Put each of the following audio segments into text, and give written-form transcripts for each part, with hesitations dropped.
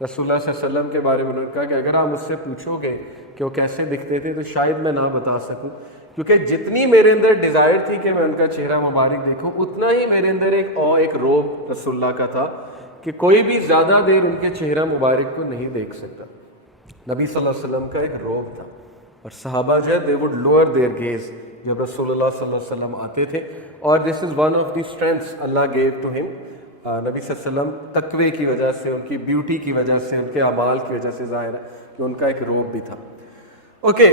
رسول اللہ صلی اللہ علیہ وسلم کے بارے میں انہوں نے کہا کہ اگر آپ مجھ سے پوچھو گے کہ وہ کیسے دکھتے تھے تو شاید میں نہ بتا سکوں، کیونکہ جتنی میرے اندر ڈیزائر تھی کہ میں ان کا چہرہ مبارک دیکھوں، اتنا ہی میرے اندر ایک روب رسول اللہ کا تھا کہ کوئی بھی زیادہ دیر ان کے چہرہ مبارک کو نہیں دیکھ سکتا۔ نبی صلی اللہ علیہ وسلم کا ایک روب تھا، اور صحابہ جو ہے they would lower their gaze جب رسول اللہ صلی اللہ علیہ وسلم آتے تھے، اور this is one of the strengths Allah gave to him۔ نبی صلی اللہ علیہ وسلم تقوی کی وجہ سے، ان کی بیوٹی کی وجہ سے، ان کے اعمال کی وجہ سے ظاہر ہے کہ ان کا ایک روب بھی تھا۔ اوکے،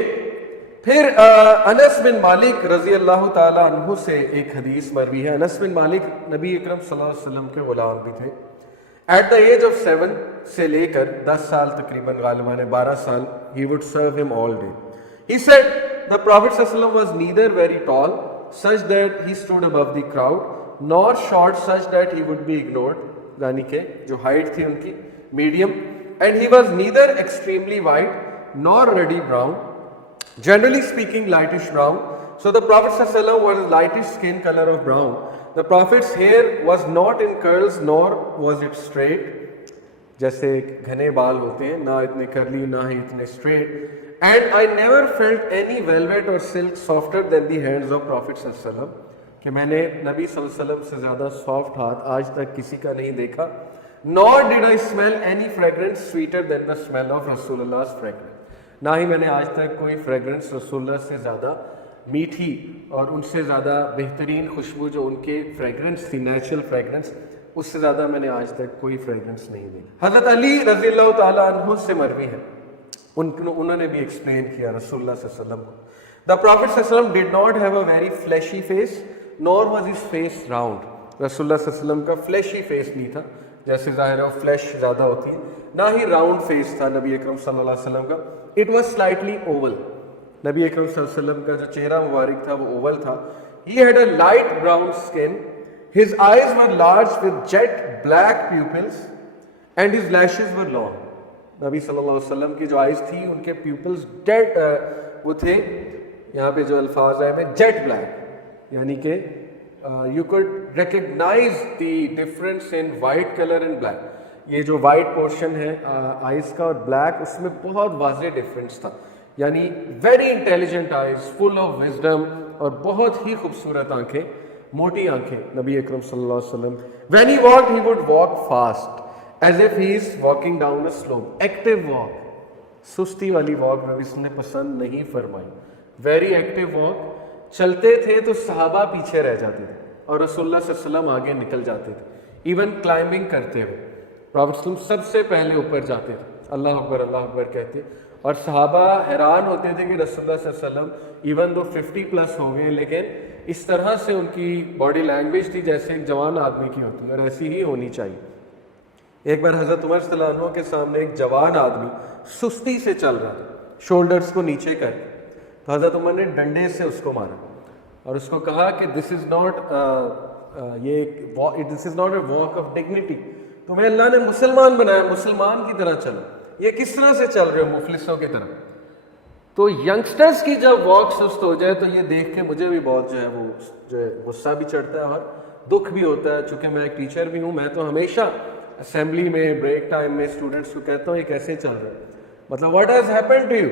پھر انس بن مالک رضی اللہ تعالیٰ عنہ سے ایک حدیث مروی ہے۔ انس بن مالک نبی اکرم صلی اللہ علیہ وسلم کے غلام بھی تھے۔ ایٹ دا ایج آف 7 سے لے کر 10 سال تقریباً، غالباً 12 سال، he would serve him all day. He said the Prophet صلی اللہ علیہ وسلم was neither very tall such that he stood above the crowd nor short such that he would be ignored، یعنی کہ جو ہائٹ تھی ان کی medium, and he was neither extremely white nor ruddy brown، generally speaking lightish brown. So the Prophet صلی اللہ علیہ وسلم was lightish skin color of brown. The Prophet's hair was not in curls nor was it straight، جیسے گھنے بال ہوتے ہیں، نہ اتنے کرلی نہ ہی اتنے straight. And I never felt any velvet or silk softer than the hands of Prophet صلی اللہ علیہ وسلم، کہ میں نے نبی صلی اللہ علیہ وسلم سے زیادہ سافٹ ہاتھ آج تک کسی کا نہیں دیکھا۔ Nor did I smell any fragrance sweeter than the smell of رسول اللہ fragrance، نہ ہی میں نے آج تک کوئی فریگرنس رسول اللہ سے زیادہ میٹھی اور ان سے زیادہ بہترین خوشبو جو ان کے فریگرنس تھی، نیچرل فریگرنس، اس سے زیادہ میں نے آج تک کوئی فریگرنس نہیں دی۔ حضرت علی رضی اللہ تعالیٰ عنہ سے مروی ہے، انہوں نے بھی ایکسپلین کیا رسول اللہ صلی اللہ علیہ وسلم کو۔ The Prophet صلی اللہ علیہ وسلم did not have a very fleshy face nor was his face round۔ رسول اللہ صلی اللہ علیہ وسلم کا فلیشی فیس نہیں تھا، جیسے ظاہر ہے فلیش زیادہ ہوتی ہے، نہ ہی راؤنڈ فیس تھا نبی اکرم صلی اللہ علیہ وسلم کا۔ It was slightly oval، نبی اکرم صلی اللہ علیہ وسلم کا جو چہرہ مبارک تھا وہ اوول تھا۔ He had a light brown skin، his eyes were large with jet black pupils and his lashes were long۔ نبی صلی اللہ علیہ وسلم کی جو آئیز تھی ان کے پیوپلز ڈیٹ وہ تھے، یہاں پہ جو الفاظ آئے ہیں جیٹ بلیک، یعنی کہ you could recognize the difference in white color and black۔ یہ جو وائٹ پورشن ہے آئیز کا اور بلیک، اس میں بہت واضح ڈفرینس تھا، یعنی very intelligent eyes, full of wisdom, اور بہت ہی خوبصورت آنکھیں، موٹی آنکھیں نبی اکرم صلی اللہ علیہ وسلم۔ When he walked he would walk fast as if he is walking down a slope۔ Active walk, سستی والی واک نبی صلی اللہ علیہ وسلم نے پسند نہیں فرمائی، ویری ایکٹیو واک۔ چلتے تھے تو صحابہ پیچھے رہ جاتے تھے اور رسول اللہ صلی اللہ علیہ وسلم آگے نکل جاتے تھے۔ ایون کلائمبنگ کرتے ہوئے پروفیٹ صلی اللہ علیہ وسلم سب سے پہلے اوپر جاتے تھے، اللہ اکبر کہتے، اور صحابہ حیران ہوتے تھے کہ رسول اللہ صلی اللہ علیہ وسلم ایون دو 50 پلس ہو گئے لیکن اس طرح سے ان کی باڈی لینگویج تھی جیسے ایک جوان آدمی کی ہوتی ہے، اور ایسی ہی ہونی چاہیے۔ ایک بار حضرت عمر صلی اللہ عنہ کے سامنے ایک جوان آدمی سستی سے چل رہا تھا، شولڈرز کو نیچے کر کے، تو حضرت عمر نے ڈنڈے سے اس کو مارا اور اس کو کہا کہ this is not a walk of dignity, تمہیں اللہ نے مسلمان بنایا، مسلمان کی طرح چلو، یہ کس طرح سے چل رہے ہو مفلسوں کی طرح۔ تو ینگسٹرز کی جب واک سست ہو جائے تو یہ دیکھ کے مجھے بھی بہت جو ہے غصہ بھی چڑھتا ہے اور دکھ بھی ہوتا ہے، چونکہ میں ایک ٹیچر بھی ہوں، میں تو ہمیشہ اسمبلی میں بریک ٹائم میں اسٹوڈنٹس کو کہتا ہوں یہ کیسے چل رہا ہے، مطلب what has happen to you,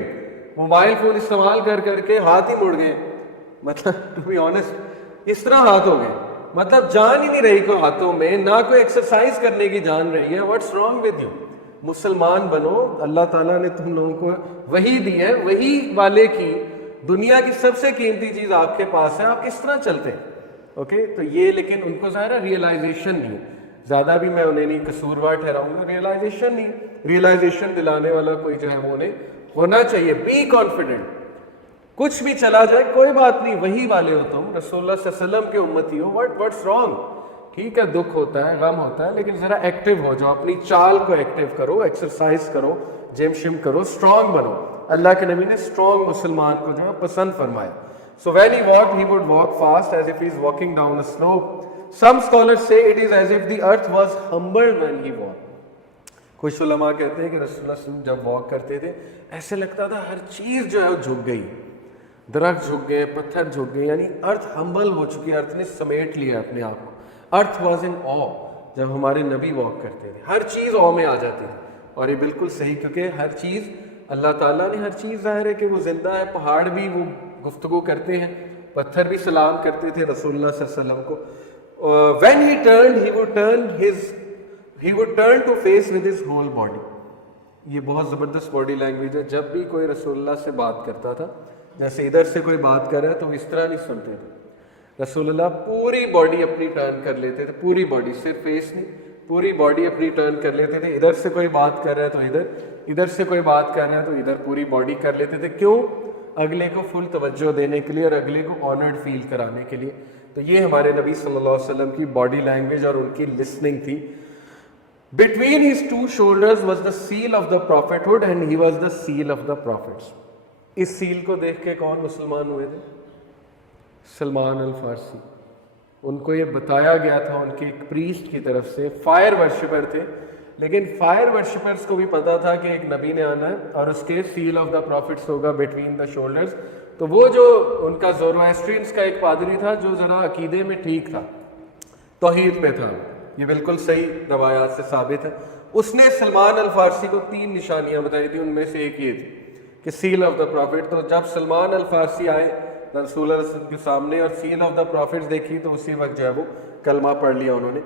mobile phone استعمال کر کے ہاتھ ہی مڑ گئے، مطلب ٹو بی آنیسٹ اس طرح ہاتھ ہو گئے، مطلب جان ہی نہیں رہی کوئی ہاتھوں میں، نہ کوئی ایکسرسائز کرنے کی جان رہی ہے۔ What's wrong with you? مسلمان بنو، اللہ تعالیٰ نے تم لوگوں کو وہی دی ہے، وہی والے کی دنیا کی سب سے قیمتی چیز آپ کے پاس ہے، آپ کس طرح چلتے ہیں؟ اوکے، تو یہ لیکن ان کو ظاہر ریئلائزیشن نہیں، زیادہ بھی میں انہیں نہیں قصوروار ٹھہراؤں گا، ریئلائزیشن نہیں، ریئلائزیشن دلانے والا کوئی جو ہے وہ انہیں ہونا چاہیے۔ بی کانفیڈنٹ، کچھ بھی چلا جائے کوئی بات نہیں، وہی والے ہو تم، رسول اللہ صلی اللہ علیہ وسلم کے امتی ہو، واٹس رانگ؟ ٹھیک ہے دکھ ہوتا ہے، غم ہوتا ہے، لیکن ذرا ایکٹیو ہو جاؤ، اپنی چال کو ایکٹیو کرو، ایکسرسائز کرو، جم شم کرو، اسٹرانگ بنو۔ اللہ کے نبی نے اسٹرانگ مسلمان کو جو ہے پسند فرمایا۔ So when he walked, he would walk fast as if he is walking down a slope. Some scholars say it is as if the earth was humbled when he walked. کچھ علماء کہتے ہیں کہ رسول اللہ صلی اللہ علیہ وسلم جب واک کرتے تھے ایسے لگتا تھا ہر چیز جو ہے وہ جھک گئی، درخت جھک گئے، پتھر جھک گئے، یعنی ارتھ ہمبل ہو چکی ہے، ارتھ نے سمیٹ لیا اپنے آپ کو۔ ارتھ واز ان آ، جب ہمارے نبی واک کرتے تھے ہر چیز آ میں آ جاتی تھی، اور یہ بالکل صحیح، کیونکہ ہر چیز اللہ تعالیٰ نے ہر چیز ظاہر ہے کہ وہ زندہ ہے، پہاڑ بھی وہ گفتگو کرتے ہیں، پتھر بھی سلام کرتے تھے رسول اللہ صلی اللہ علیہ وسلم کو. when he turned he would turn to face with his whole body. یہ بہت زبردست باڈی لینگویج ہے. جب بھی کوئی رسول اللہ سے بات کرتا تھا، جیسے ادھر سے کوئی بات کر رہا ہے تو وہ اس طرح نہیں سنتے تھے. رسول اللہ پوری باڈی اپنی ٹرن کر لیتے تھے، پوری باڈی، صرف فیس نہیں، پوری باڈی اپنی ٹرن کر لیتے تھے. ادھر سے کوئی بات کر رہا ہے تو ادھر، ادھر سے کوئی بات کر رہا ہے تو ادھر، پوری باڈی کر لیتے تھے. کیوں؟ اگلے کو فل توجہ دینے کے لیے اور اگلے کو آنرڈ فیل کرانے کے لیے. تو یہ ہمارے نبی صلی اللہ علیہ وسلم کی باڈی لینگویج اور ان کی لسننگ تھی. Between his two shoulders was the seal of the prophethood and he was the seal of the prophets. اس سیل کو دیکھ کے کون مسلمان ہوئے تھے؟ سلمان الفارسی. ان کو یہ بتایا گیا تھا ان کے ایک پریسٹ کی طرف سے، فائر ورشپر تھے، لیکن فائر ورشپرز کو بھی پتا تھا کہ ایک نبی نے آنا ہے اور اس کے سیل آف دا پروفٹس ہوگا بٹوین دا شولڈرز. تو وہ جو ان کا زورواسٹرینس کا ایک پادری تھا جو ذرا عقیدے میں ٹھیک تھا، توحید پہ تھا، یہ بالکل صحیح روایات سے ثابت ہے. اس نے سلمان الفارسی کو 3 نشانیاں بتائی تھی، ان میں سے ایک یہ تھی کہ سیل آف دا پروفٹ. تو جب سلمان الفارسی آئے رسول اللہ صلی اللہ علیہ وسلم کے سامنے اور سیل آف دا پروفٹس دیکھی تو اسی وقت جو ہے وہ کلمہ پڑھ لیا انہوں نے.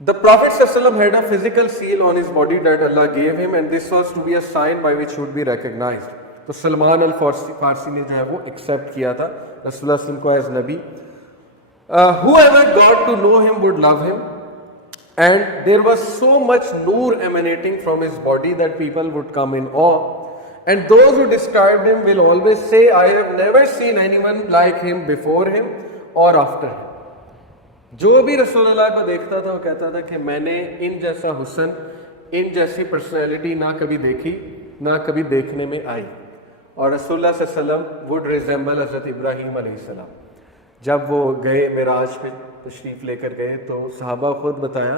The Prophet ﷺ had a physical seal on his body that Allah gave him and this was to be a sign by which he would be recognized. تو سلمان الفارسی نے جو ہے وہ ایکسیپٹ کیا تھا رسول اللہ صلی اللہ علیہ وسلم کو ایز نبی. Whoever got to know him would love him and there was so much noor emanating from his body that people would come in awe. And those who described him will always say, I have never seen anyone like him before him or after him. جو بھی رسول اللہ کو دیکھتا تھا وہ کہتا تھا کہ میں نے ان جیسا حسن، ان جیسی پرسنالٹی نہ کبھی دیکھی، نہ کبھی دیکھنے میں آئی. اور رسول اللہ صلی اللہ علیہ وسلم would resemble حضرت ابراہیم علیہ السلام. جب وہ گئے معراج پہ تشریف لے کر گئے تو صحابہ خود بتایا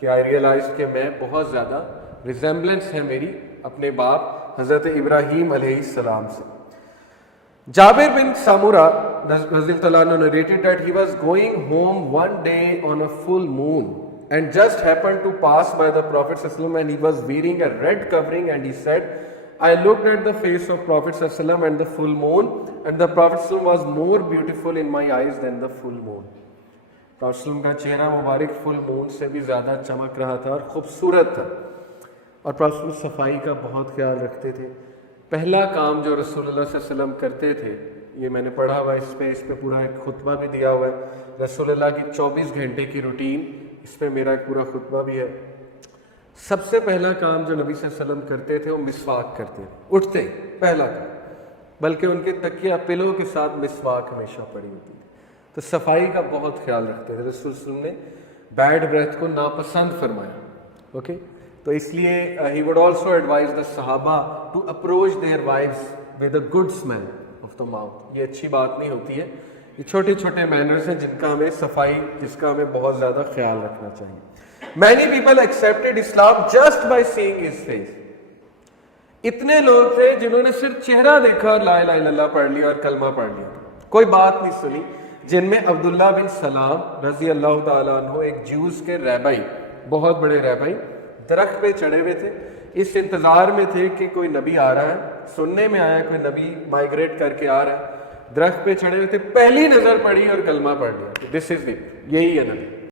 کہ آئی ریئلائز کہ میں بہت زیادہ ریزمبلنس ہے میری اپنے باپ حضرت ابراہیم علیہ السلام سے. Jabir bin Samura radhiyallahu anhu narrated that he was going home one day on a full moon and just happened to pass by the Prophet sallallahu alaihi wasallam and he was wearing a red covering and he said, I looked at the face of Prophet sallallahu alaihi wasallam and the full moon and the Prophet sallallahu alaihi wasallam was more beautiful in my eyes than the full moon. Prophet sallallahu alaihi wasallam کا چہرہ مبارک فل مون سے بھی زیادہ چمک رہا تھا اور خوبصورت تھا. اور Prophet sallallahu alaihi wasallam صفائی کا بہت خیال رکھتے تھے. پہلا کام جو رسول اللہ صلی اللہ علیہ وسلم کرتے تھے، یہ میں نے پڑھا ہوا ہے، اس پہ پورا ایک خطبہ بھی دیا ہوا ہے، رسول اللہ کی 24 گھنٹے کی روٹین، اس پہ میرا ایک پورا خطبہ بھی ہے. سب سے پہلا کام جو نبی صلی اللہ علیہ وسلم کرتے تھے وہ مسواک کرتے تھے، اٹھتے پہلا کام، بلکہ ان کے تکیہ پلوں کے ساتھ مسواک ہمیشہ پڑی ہوتی تھی. تو صفائی کا بہت خیال رکھتے تھے. رسول صلی اللہ علیہ وسلم نے بیڈ بریتھ کو ناپسند فرمایا. اوکے، تو اس لیے he would also advise the صحابہ to approach their wives with a good smell of the mouth. یہ اچھی بات نہیں ہوتی ہے. یہ چھوٹے چھوٹے مینرز ہیں جن کا ہمیں صفائی، جس کا ہمیں بہت زیادہ خیال رکھنا چاہیے. Many people accepted Islam just by seeing his face. اتنے لوگ تھے جنہوں نے صرف چہرہ دیکھا اور لا الہ الا اللہ پڑھ لیا اور کلمہ پڑھ لیا، کوئی بات نہیں سنی. جن میں عبداللہ بن سلام رضی اللہ تعالیٰ عنہ، ایک جوز کے ریبائی، بہت بڑے ریبائی، درخت پہ چڑھے ہوئے تھے، اس انتظار میں تھے کہ کوئی نبی آ رہا ہے، سننے میں آیا کوئی نبی مائیگریٹ کر کے آ رہا ہے. درخت پہ چڑھے ہوئے تھے، پہلی نظر پڑی اور کلمہ پڑھ لیا. دس از اٹ، یہی ہے نبی.